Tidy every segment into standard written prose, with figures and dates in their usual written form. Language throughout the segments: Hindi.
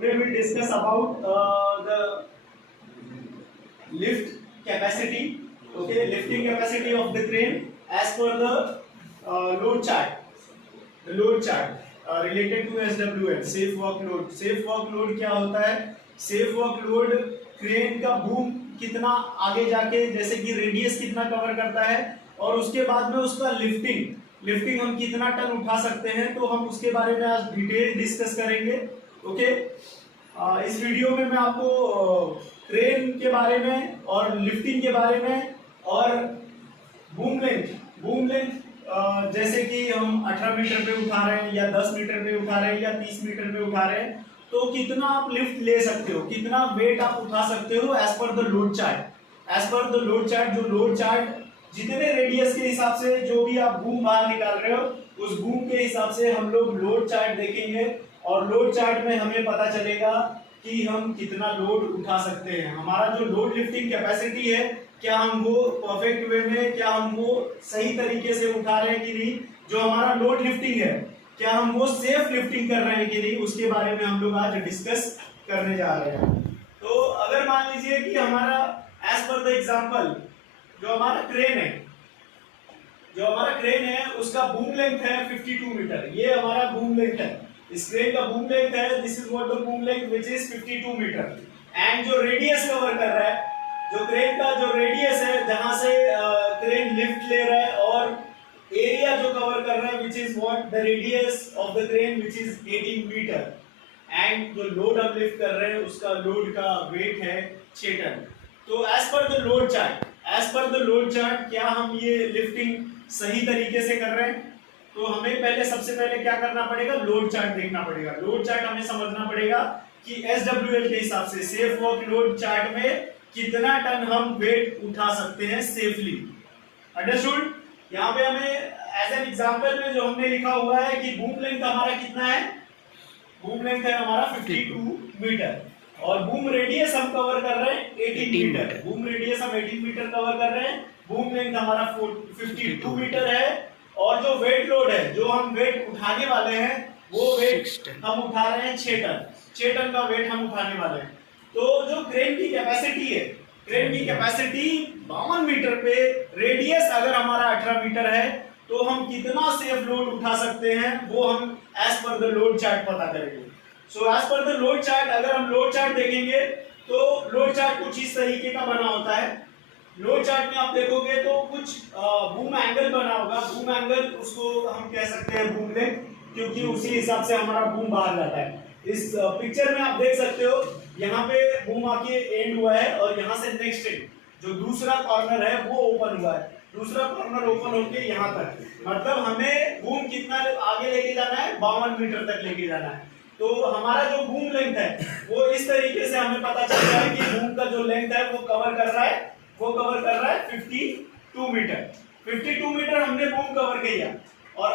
Today we'll discuss about the lift capacity, okay, lifting capacity of the crane as per the load chart. The load chart related to SWL, safe work load. Safe work load क्या होता है? सेफ वर्क लोड क्रेन का बूम कितना आगे जाके, जैसे कि रेडियस कितना कवर करता है, और उसके बाद में उसका लिफ्टिंग हम कितना टन उठा सकते हैं, तो हम उसके बारे में आज डिटेल डिस्कस करेंगे। ओके, इस वीडियो में मैं आपको क्रेन के बारे में और लिफ्टिंग के बारे में और बूम लेंथ जैसे कि हम 18 मीटर पे उठा रहे हैं या 10 मीटर पे उठा रहे हैं या 30 मीटर पे उठा रहे हैं, तो कितना आप लिफ्ट ले सकते हो, कितना वेट आप उठा सकते हो as per the load chart. As per the load chart, जो लोड चार्ट जितने रेडियस के हिसाब से जो भी आप बूम बाहर निकाल रहे हो, उस बूम के हिसाब से हम लोग लोड चार्ट देखेंगे, और लोड चार्ट में हमें पता चलेगा कि हम कितना लोड उठा सकते हैं। हमारा जो लोड लिफ्टिंग कैपेसिटी है, क्या हम वो परफेक्ट वे में, क्या हम वो सही तरीके से उठा रहे हैं कि नहीं, जो हमारा लोड लिफ्टिंग है क्या हम वो सेफ लिफ्टिंग कर रहे हैं कि नहीं, उसके बारे में हम लोग आज डिस्कस करने जा रहे हैं। तो अगर मान लीजिए कि हमारा एज पर द एग्जांपल जो हमारा क्रेन है उसका बूम लेंथ है 52 मीटर। ये हमारा बूम लेंथ है, इस क्रेन का बूम लेंथ है, this is what the boom length which is 52 metre. And जो रेडियस कवर कर रहा है, जो क्रेन का जो रेडियस है जहां से क्रेन लिफ्ट ले रहा है, और एरिया जो कवर कर रहा है which is what the radius of the crane which is 18 metre. And जो लोड हम लिफ्ट कर रहे हैं उसका लोड का वेट है 6 टन। तो as per the load chart क्या हम ये लिफ्टिंग सही तरीके से कर रहे हैं? तो हमें सबसे पहले क्या करना पड़ेगा, लोड चार्ट देखना पड़ेगा। लोड चार्ट हमें समझना पड़ेगा कि SWL के हिसाब से, सेफ वर्क लोड चार्ट में कितना टन हम वेट उठा सकते हैं सेफली। अंडरस्टूड? यहाँ पे हमें एज एन एग्जांपल में जो हमने लिखा हुआ है कि बूम लेंथ हमारा कितना है, बूम लेंथ है हमारा 52 मीटर, और बूम रेडियस हम कवर कर रहे हैं 18 मीटर। बूम रेडियस हम 18 मीटर कवर कर रहे हैं, बूम लेंथ हमारा 52 मीटर है, और जो वेट लोड है, जो हम वेट उठाने वाले हैं, वो वेट हम उठा रहे हैं 6 टन। 6 टन का वेट हम उठाने वाले हैं। तो जो क्रेन की कैपेसिटी है, क्रेन की कैपेसिटी 52 मीटर पे, रेडियस अगर हमारा 18 मीटर है, तो हम कितना सेफ लोड उठा सकते हैं वो हम as per the load chart पता करेंगे। So as per the load chart, अगर हम लोड चार्ट देखेंगे तो लोड चार्ट कुछ इस तरीके का बना होता है। लोड चार्ट में आप देखोगे तो कुछ बूम एंगल बना होगा। बूम एंगल उसको हम कह सकते हैं बूम लेंथ, क्योंकि उसी हिसाब से हमारा बूम बाहर जाता है। इस पिक्चर में आप देख सकते हो, यहाँ पे बूम आके एंड हुआ है, और यहाँ से नेक्स्ट एंड जो दूसरा कॉर्नर है वो ओपन हुआ है। दूसरा कॉर्नर ओपन होके यहाँ तक, मतलब हमें बूम कितना आगे लेके जाना है, 52 मीटर तक लेके जाना है। तो हमारा जो बूम लेंथ है वो इस तरीके से हमें पता चल रहा है कि बूम का जो लेंथ है वो कवर कर रहा है 52 मीटर। 52 मीटर हमने बूम कवर किया। और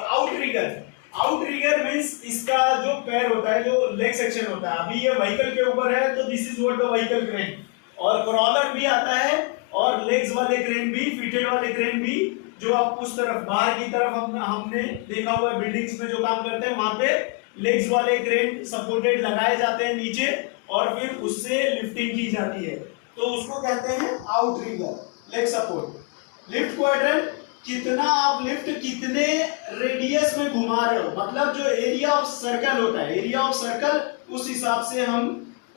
आउट रिगर मींस इसका जो पैर होता है, जो लेग सेक्शन होता है, अभी ये व्हीकल के ऊपर है तो this is what the vehicle crane. और क्रॉलर भी आता है, और लेग्स वाले क्रेन भी, फिटेड वाले क्रेन भी, जो आप उस तरफ बाहर की तरफ हमने देखा हुआ है बिल्डिंग्स में जो काम करते हैं, वहां पे लेग्स वाले क्रेन सपोर्टेड लगाए जाते हैं नीचे, और फिर उससे लिफ्टिंग की जाती है, तो उसको कहते हैं outrigger, leg support. Lift quadrant, कितना आप लिफ्ट कितने रेडियस में घुमा रहे हो, मतलब जो एरिया ऑफ सर्कल होता है, एरिया ऑफ सर्कल, उस हिसाब से हम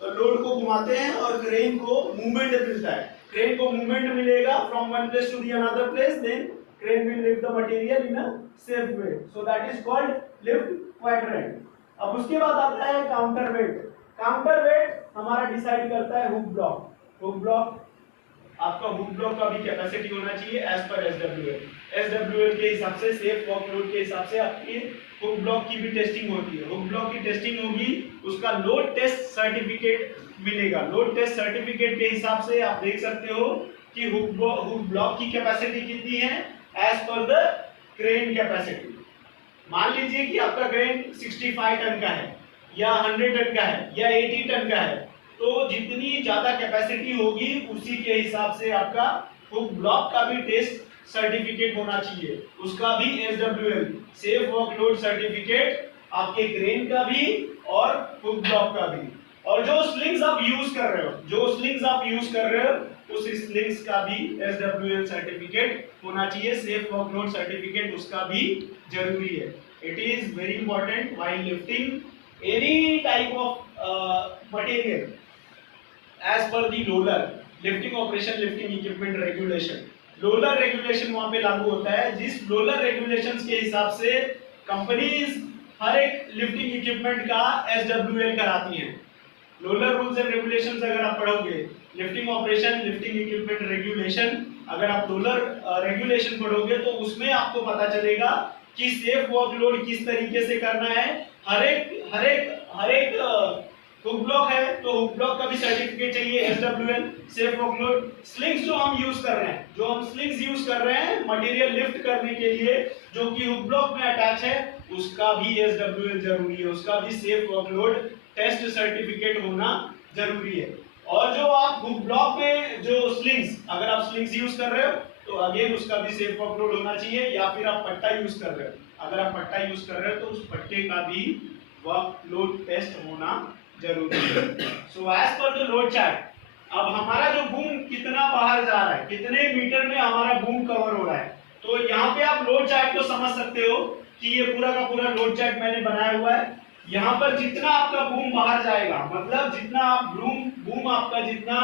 लोड को घुमाते हैं और क्रेन को मूवमेंट मिलता है। क्रेन को मूवमेंट मिलेगा from one place to the another place, then crane will lift the material in a safe way, so that is called lift quadrant. अब उसके बाद आता है काउंटर वेट। काउंटर वेट हमारा डिसाइड करता है हुक ब्लॉक। हुक ब्लॉक, आपका हुक ब्लॉक का भी कैपेसिटी होना चाहिए एज पर SWL के हिसाब से, सेफ वर्क लोड के हिसाब से आपकी हुक ब्लॉक की भी टेस्टिंग होती है। हुक ब्लॉक की टेस्टिंग होगी, उसका लोड टेस्ट सर्टिफिकेट मिलेगा। लोड टेस्ट सर्टिफिकेट के हिसाब से आप देख सकते हो कि हुक ब्लॉक की कैपेसिटी कितनी है as per the crane capacity. मान लीजिए कि आपका क्रेन 65 टन का है, या 100 टन का है, या 80 टन का है, तो जितनी ज्यादा कैपेसिटी होगी उसी के हिसाब से आपका हुक ब्लॉक का भी टेस्ट सर्टिफिकेट होना चाहिए, उसका भी SWL, safe work load certificate, आपके क्रेन का भी और हुक ब्लॉक का भी। और जो स्लिंग्स आप यूज कर रहे हो, उस स्लिंग्स का भी SWL सर्टिफिकेट होना चाहिए, सेफ वर्कलोड सर्टिफिकेट उसका भी जरूरी है। It is very important while lifting any type of material as per the LOLER lifting operation lifting equipment regulation. LOLER regulation वहां पे लागू होता है, जिस लोलर रेगुलेशंस के हिसाब से कंपनीज हर एक लिफ्टिंग इक्विपमेंट का SWL कराती हैं। लोलर रूल्स एंड रेगुलेशंस अगर आप पढ़ोगे, lifting operation lifting equipment regulation, अगर आप लोलर रेगुलेशन पढ़ोगे तो उसमें आपको पता चलेगा कि सेफ वर्कलोड किस तरीके से करना है। हर एक हुक ब्लॉक है तो हुक ब्लॉक का भी सर्टिफिकेट चाहिए SWL सेफ वर्कलोड। स्लिंग्स जो हम यूज कर रहे हैं, मटेरियल लिफ्ट करने के लिए जो कि हुक ब्लॉक में अटैच है, उसका भी SWL जरूरी है, उसका भी सेफ वर्कलोड टेस्ट सर्टिफिकेट होना जरूरी है। और जो आप हुक ब्लॉक में जो स्लिंग्स, अगर आप स्लिंग्स यूज कर रहे हो तो अगेन उसका भी सेफ वर्कलोड होना चाहिए, या फिर आप पट्टा यूज कर रहे हो, अगर आप पट्टा यूज कर रहे हो तो उस पट्टे का भी वर्कलोड टेस्ट होना जरूरी है। So as per the load chart, अब हमारा जो बूम कितना बाहर जा रहा है, कितने मीटर में हमारा बूम कवर हो रहा है, तो यहाँ पे आप लोड चार्ट को समझ सकते हो कि ये पूरा का पूरा लोड चार्ट मैंने बनाया हुआ है। यहाँ पर जितना आपका बूम बाहर जाएगा, मतलब जितना आप बूम आपका जितना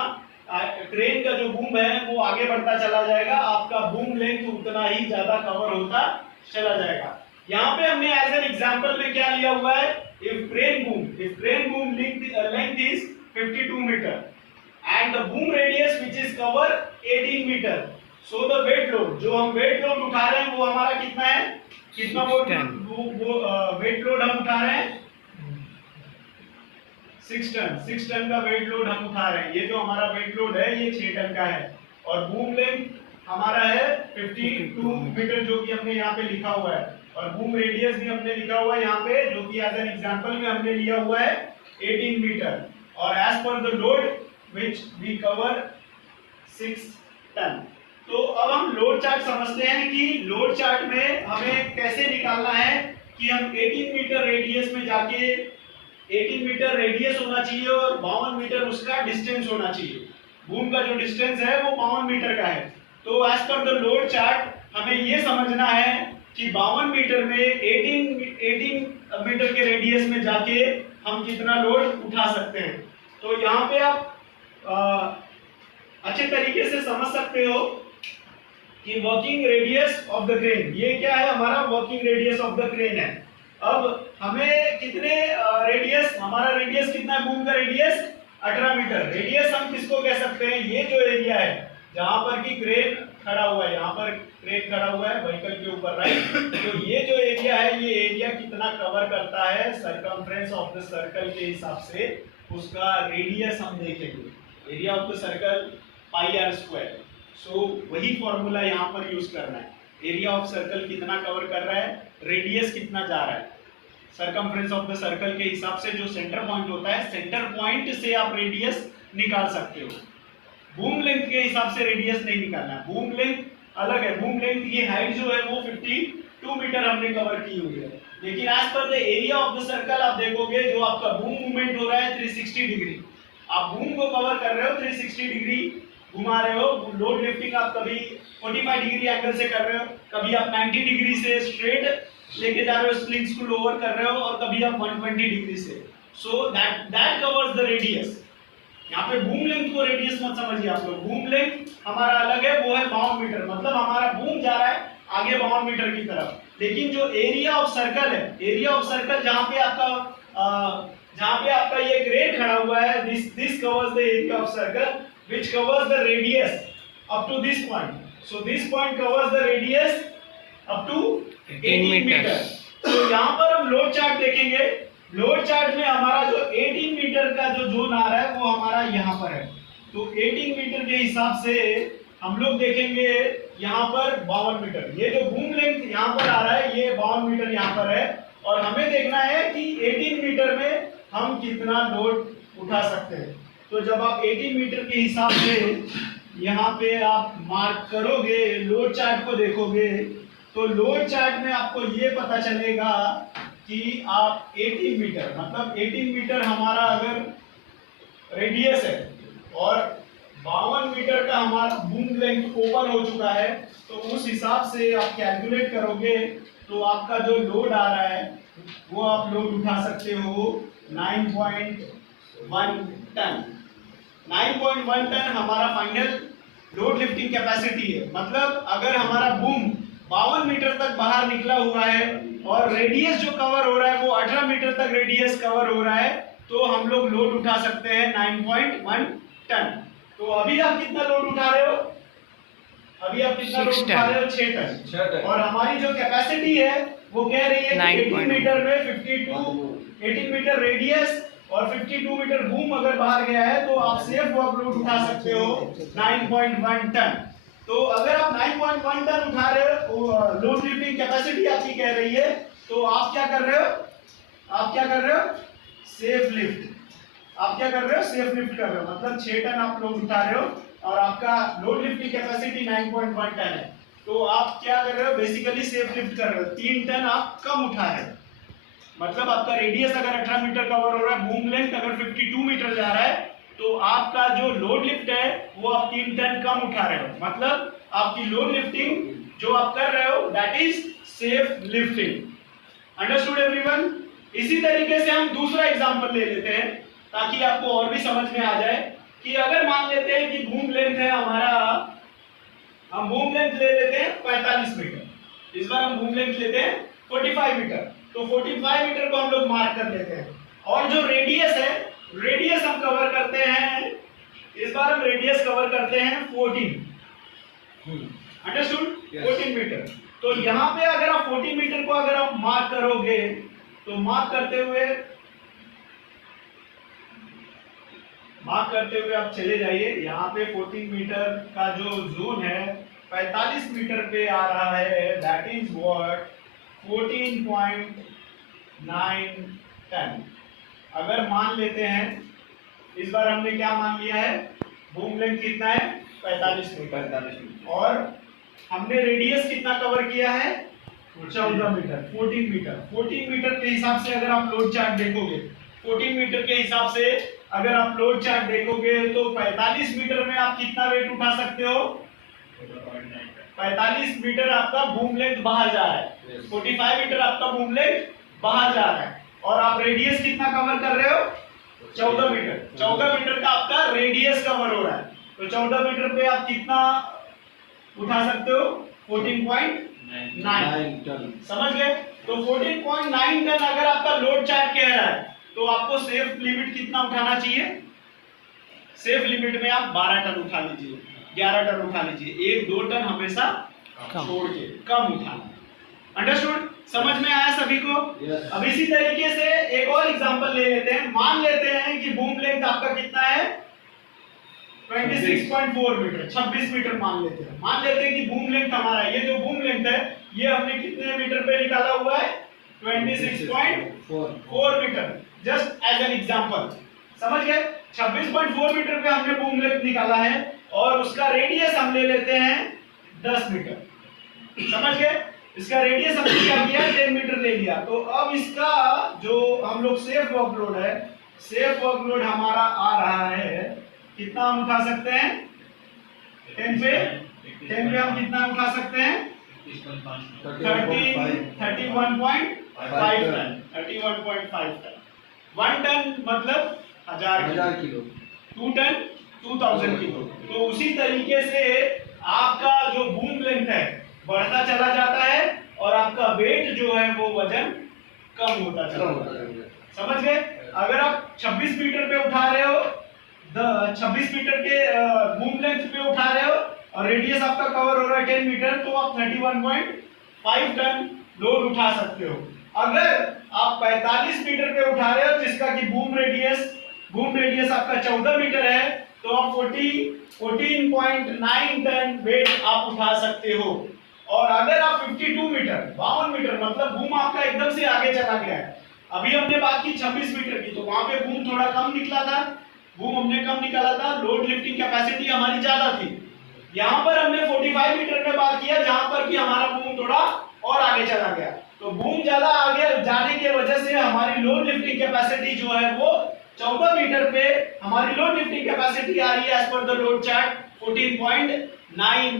क्रेन का जो बूम है वो आगे बढ़ता चला जाएगा, आपका बूम लेंथ उतना ही ज्यादा कवर होता चला जाएगा। यहाँ पे हमने एज एन एग्जांपल में क्या लिया हुआ है, if crane boom length is 52 meter and the boom radius which is cover 18 meter, so the weight load, जो हम वेट लोड उठा रहे हैं वो हमारा कितना है, कितना वेट लोड हम उठा रहे हैं 6 टन का वेट लोड हम उठा रहे हैं। ये जो हमारा वेट लोड है ये 6 टन का है, और बूम लेंथ हमारा है 52 मीटर जो कि हमने यहाँ पे लिखा हुआ है, और बूम रेडियस भी हमने लिखा हुआ है यहाँ पे, जो कि एज एन एग्जांपल में हमने लिया हुआ है 18 मीटर, और as per the load which we cover 6 ton. तो अब हम लोड चार्ट समझते हैं कि लोड चार्ट में हमें कैसे निकालना है कि हम 18 मीटर रेडियस में जाके 18 मीटर रेडियस होना चाहिए और 52 मीटर उसका डिस्टेंस होना चाहिए। बूम का जो डिस्टेंस है वो 52 मीटर का है। तो as per the load chart हमें ये समझना है कि 52 मीटर में 18 मीटर के रेडियस में जाके हम कितना लोड उठा सकते हैं। तो यहाँ पे आप अच्छे तरीके से समझ सकते हो कि working radius of the crane, ये क्या है, हमारा working radius of the crane है। अब हमें कितने रेडियस, हमारा रेडियस कितना है, बूम का रेडियस 18 मीटर। रेडियस हम किसको कह सकते हैं, ये जो एरिया है जहां पर कि क्रेन खड़ा हुआ है, यहाँ पर क्रेन खड़ा हुआ है व्हीकल के ऊपर, राइट। तो ये जो एरिया है, ये एरिया कितना कवर करता है सर्कमफ्रेंस ऑफ द सर्कल के हिसाब से उसका रेडियस हम देखेंगे। Area of the circle pi r square. So वही फॉर्मूला यहाँ पर यूज करना है। एरिया ऑफ सर्कल कितना कवर कर रहा है, रेडियस कितना जा रहा है, सर्कमफ्रेंस ऑफ द सर्कल के हिसाब से जो सेंटर पॉइंट होता है, सेंटर पॉइंट से आप रेडियस निकाल सकते हो। बूम लेंथ के हिसाब से रेडियस नहीं निकालना है, बूम लेंथ अलग है। बूम लेंथ की हाइट जो है वो 52 मीटर हमने कवर की हुई है, लेकिन as per the area of the circle आप देखोगे जो आपका बूम मूवमेंट हो रहा है 360 डिग्री, आप बूम को कवर कर रहे हो 360 डिग्री घुमा रहे हो। लोड लिफ्टिंग आप कभी 45 डिग्री एंगल से कर रहे हो, कभी आप 90 डिग्री से स्ट्रेट लेके जा रहे हो, स्लिंग्स को लोअर कर रहे हो, और कभी आप 120 डिग्री से। So that covers the radius. यहाँ पे बूम लेंथ को रेडियस मत समझिए आप लोग, बूम लेंथ हमारा अलग है, वो है 52 मीटर, मतलब हमारा बूम जा रहा है आगे 52 मीटर की तरफ। लेकिन जो एरिया ऑफ सर्कल है, एरिया ऑफ सर्कल जहाँ पे आपका ये क्रेन खड़ा हुआ है, this covers the area of circle which covers the radius up to this point. So this point covers the radius up to 18 meter. तो यहाँ पर हम लोड चार्ट देखेंगे, लोड चार्ट में हमारा जो 18 मीटर का जो जोन आ रहा है वो हमारा यहाँ पर है। तो 18 मीटर के हिसाब से हम लोग देखेंगे यहाँ पर 52 मीटर, ये जो बूम लेंथ यहाँ पर आ रहा है ये 52 मीटर यहाँ पर है, और हमें देखना है कि 18 मीटर में हम कितना लोड उठा सकते हैं। तो जब आप 18 मीटर के हिसाब से यहाँ पे आप मार्क करोगे, लोड चार्ट को देखोगे, तो लोड चार्ट में आपको ये पता चलेगा कि आप 18 मीटर, मतलब 18 मीटर हमारा अगर हमारा बूम लेंथ ओपन हो चुका है, तो उस हिसाब से आप कैलकुलेट करोगे तो आपका जो लोड आ रहा है वो आप लोड उठा सकते हो 9.1 टन। 9.1 टन हमारा फाइनल लोड लिफ्टिंग कैपेसिटी है। मतलब अगर हमारा बूम 52 मीटर तक बाहर निकला हुआ है और रेडियस जो कवर हो रहा है वो 18 मीटर तक रेडियस कवर हो रहा है, तो हम लोग लोड उठा सकते हैं 9.1 टन। तो अभी आप कितना लोड उठा रहे हो? अभी आप कितना लोड उठा रहे हो? 6 टन। और हमारी जो कैपेसिटी है वो कह रही है कि 18 मीटर में 18 मीटर रेडियस और 52 मीटर बूम अगर बाहर गया है तो आप सेफ वर्क लोड उठा सकते हो 9.1 टन। तो अगर आप 9.1 टन उठा रहे हो, लोड लिफ्टिंग कैपेसिटी आपकी कह रही है, तो आप क्या कर रहे हो? आप क्या कर रहे हो? Safe lift. आप क्या कर रहे हो? सेफ लिफ्ट कर रहे हो। मतलब 6 टन आप लोड उठा रहे हो और आपका लोड लिफ्टिंग कैपेसिटी 9.1 टन है, तो आप क्या कर रहे हो? बेसिकली सेफ लिफ्ट कर रहे हो। 3 टन आप कम उठा रहे हो। मतलब आपका रेडियस अगर 18 मीटर कवर हो रहा है, बूम लेंथ अगर 52 मीटर जा रहा है, तो आपका जो लोड लिफ्ट है वो आप 3 टन कम उठा रहे हो। मतलब आपकी लोड लिफ्टिंग जो आप कर रहे हो that is safe lifting. Understood everyone? इसी तरीके से हम दूसरा एग्जांपल ले लेते हैं ताकि आपको और भी समझ में आ जाए कि अगर मान लेते हैं कि बूम लेंथ है हमारा, हम बूम लेंथ ले लेते हैं 45 मीटर। इस बार हम बूम लेंथ लेते हैं 45 मीटर। तो 45 मीटर को हम लोग मार्क कर लेते हैं और जो रेडियस है, रेडियस हम कवर करते हैं, इस बार हम रेडियस कवर करते हैं 14। अंडरस्टूड? 14 मीटर। तो यहाँ पे अगर आप 14 मीटर को अगर आप मार्क करोगे तो मार्क करते हुए आप चले जाइए। यहाँ पे 14 मीटर का जो जोन है 45 मीटर पे आ रहा है, दैट इज व्हाट 14.9 टन। अगर मान लेते हैं, इस बार हमने क्या मान लिया है? बूम लेंथ कितना है? 45 मीटर। और हमने रेडियस कितना कवर किया है? 14 मीटर। 14 मीटर के हिसाब से अगर आप लोड चार्ट देखोगे, 14 मीटर के हिसाब से अगर आप लोड चार्ट देखोगे तो 45 मीटर में आप कितना वेट उठा सकते हो? 45 मीटर आपका बूम लेंथ बाहर जा रहा है। 45 मीटर आपका बूम लेंथ बाहर जा रहा है और आप रेडियस कितना कवर कर रहे हो? 14 मीटर। 14 मीटर का आपका रेडियस कवर हो रहा है। तो 14 मीटर पे आप कितना उठा सकते हो? 14.9 टन। समझ गए? तो 14.9 टन अगर आपका लोड चार्ट कह रहा है तो आपको सेफ लिमिट कितना उठाना चाहिए? सेफ लिमिट में आप 12 टन उठा लीजिए, 11 टन उठा लीजिए। 1-2 टन हमेशा छोड़ के कम उठाना। अंडरस्टूड? समझ में आया सभी को? अब इसी तरीके से एक और एग्जांपल ले लेते हैं। मान लेते हैं कि बूम लेंथ आपका कितना है? 26.4 मीटर, 26 मीटर मान लेते हैं। मान लेते हैं कि बूम लेंथ हमारा, ये जो बूम लेंथ है ये हमने कितने मीटर पे निकाला हुआ है? 26.4 metre. Just as an example, समझ गए? 26.4 मीटर पे हमने बूम लेंथ निकाला है और उसका रेडियस हम ले लेते हैं 10 मीटर। समझ गए? इसका रेडियस हमने क्या किया? 10 मीटर ले लिया। तो अब इसका जो हम लोग सेफ वर्कलोड है, सेफ वर्कलोड हमारा आ रहा है, कितना हम उठा सकते हैं? 10 पे हम कितना उठा सकते हैं? 31.5 टन। 31.5 टन। 1 टन मतलब 1000 किलो। 2 ton 2000 kilo. तो उसी तरीके से आपका जो बूम लेंथ है बढ़ता चला जाता है और आपका वेट जो है वो वजन कम होता चला जाता है। समझ गए? अगर आप 26 मीटर पे उठा रहे हो, 26 मीटर के बूम लेंथ पे उठा रहे हो और रेडियस आपका कवर हो रहा है 10 मीटर, तो आप 31.5 टन लोड उठा सकते हो। अगर आप 45 मीटर पे उठा रहे हो जिसका कि बूम रेडियस आपका 14 मीटर है, तो आप 14.9 टन वेट आप उठा सकते हो। और अगर आप 52 मीटर 52 मीटर मतलब बूम आपका एकदम से आगे चला गया है। अभी हमने बात की 26 मीटर की, तो वहां पे बूम थोड़ा कम निकला था, बूम हमने कम निकाला था, लोड लिफ्टिंग कैपेसिटी हमारी ज्यादा थी। यहाँ पर हमने 45 मीटर में बात किया जहां पर कि हमारा बूम थोड़ा और आगे चला गया। तो बूम ज्यादा आगे जाने की वजह से हमारी लोड लिफ्टिंग कैपेसिटी जो है वो 14 मीटर पे हमारी लोड लिफ्टिंग कैपेसिटी आ रही है as per the load chart 14.9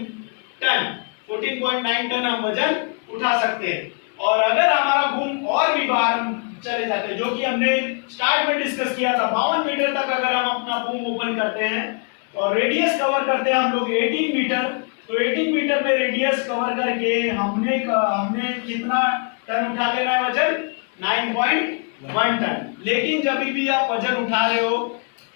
ton 14.9 ton हम वजन उठा सकते हैं। और अगर हमारा बूम और भी बाहर हम चले जाते हैं, जो कि हमने स्टार्ट में डिस्कस किया था, 52 मीटर तक अगर हम अपना बूम ओपन करते हैं और रेडियस कवर करते हैं हम लोग 18 मीटर, तो 18 मीटर में रेडियस कवर करके हमने कितना टन उठा लेना है वजन? 9.1 टन। लेकिन जब भी आप वजन उठा रहे हो,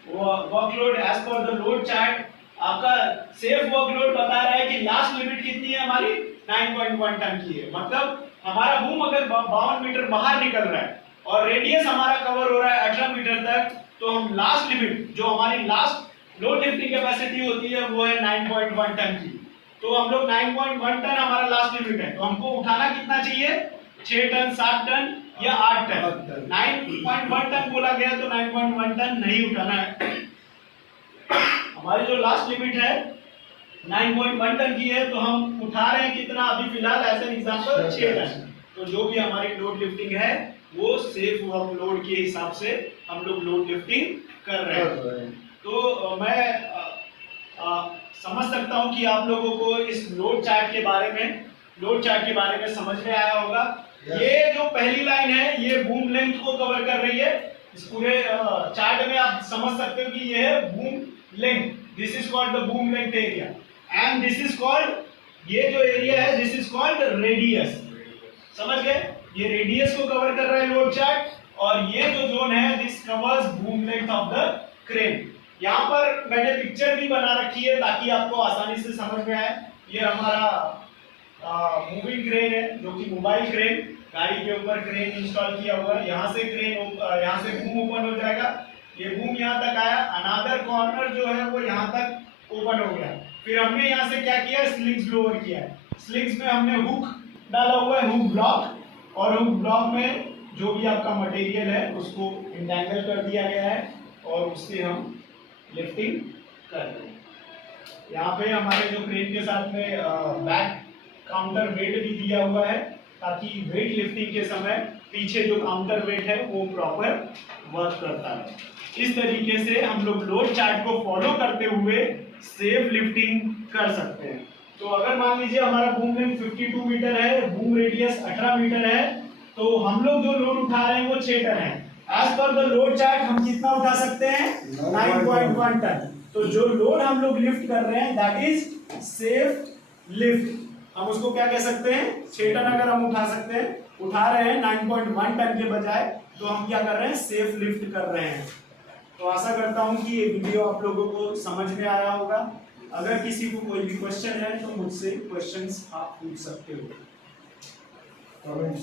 workload as per the load chart आपका सेफ वर्कलोड बता रहा है कि लास्ट लिमिट कितनी है हमारी? 9.1 टन की है। मतलब हमारा बूम अगर 52 मीटर बाहर निकल रहा है और रेडियस हमारा कवर हो रहा है 18 मीटर तक, तो हम लास्ट लिमिट जो हमारी लास्ट लोड लिफ्टिंग कैपेसिटी होती है वो है 9.1 टन की। तो हम लोग 9.1 टन हमारा लास्ट लिमिट है, तो हमको उठाना कितना चाहिए? 6 टन, 7 टन या 8 टन। 9.1 टन बोला गया तो 9.1 टन नहीं उठाना है। हमारी जो लास्ट लिमिट है 9.1 टन की है, तो हम उठा रहे हैं कितना अभी फिलहाल? As an example 6 ton. तो जो भी हमारी लोड लिफ्टिंग है वो सेफ वर्क लोड के हिसाब से हम लोग लोड लिफ्टिंग कर रहे हैं। तो मैं समझ सकता हूं कि आप लोगों को इस लोड चार्ट के बारे में समझ में आया होगा। ये जो पहली लाइन है ये बूम लेंथ को कवर कर रही है। इस पूरे चार्ट में आप समझ सकते हो कि ये है boom length. This is called the boom length area and this is called, ये जो एरिया है दिस इज कॉल्ड रेडियस। समझ गए? ये रेडियस को कवर कर रहा है लोड चार्ट, और ये जो जोन है this covers boom length of the crane. यहाँ पर मैंने पिक्चर भी बना रखी है ताकि आपको आसानी से समझ में आए। ये हमारा मूविंग क्रेन है, जो कि मोबाइल क्रेन, गाड़ी के ऊपर क्रेन इंस्टॉल किया हुआ है। यहाँ से यहाँ से बूम ओपन हो जाएगा। ये बूम यहाँ तक आया, अनदर कॉर्नर जो है वो यहाँ तक ओपन हो गया। फिर हमने यहाँ से क्या किया? स्लिंग्स लोअर किया है। स्लिंग्स में हमने हुक डाला हुआ है, हुक ब्लॉक, और हुक ब्लॉक में जो भी आपका मटेरियल है उसको इंटेंगल कर दिया गया है और उससे हम लिफ्टिंग कर रहे हैं। यहाँ पे हमारे जो क्रेन के साथ में बैक काउंटर वेट भी दिया हुआ है ताकि वेट लिफ्टिंग के समय पीछे जो काउंटर वेट है वो प्रॉपर वर्क करता है। इस तरीके से हम लोग लोड चार्ट को फॉलो करते हुए सेफ लिफ्टिंग कर सकते हैं। तो अगर मान लीजिए हमारा बूम लेंथ 52 मीटर है, बूम रेडियस 18 मीटर है, तो हम लोग जो लोड उठा रहे हैं वो 6 टन है। As per the load chart हम कितना उठा सकते हैं? 9.1 टन। तो जो लोड हम लोग लिफ्ट कर रहे हैं दैट इज सेफ लिफ्ट। हम उसको क्या कह सकते हैं? 6 टन अगर हम उठा रहे हैं 9.1 टन के बजाय, तो हम क्या कर रहे हैं? सेफ लिफ्ट कर रहे हैं। तो आशा करता हूं कि ये वीडियो आप लोगों को समझ में आया होगा। अगर किसी को कोई भी क्वेश्चन है तो मुझसे क्वेश्चंस आप पूछ सकते हो।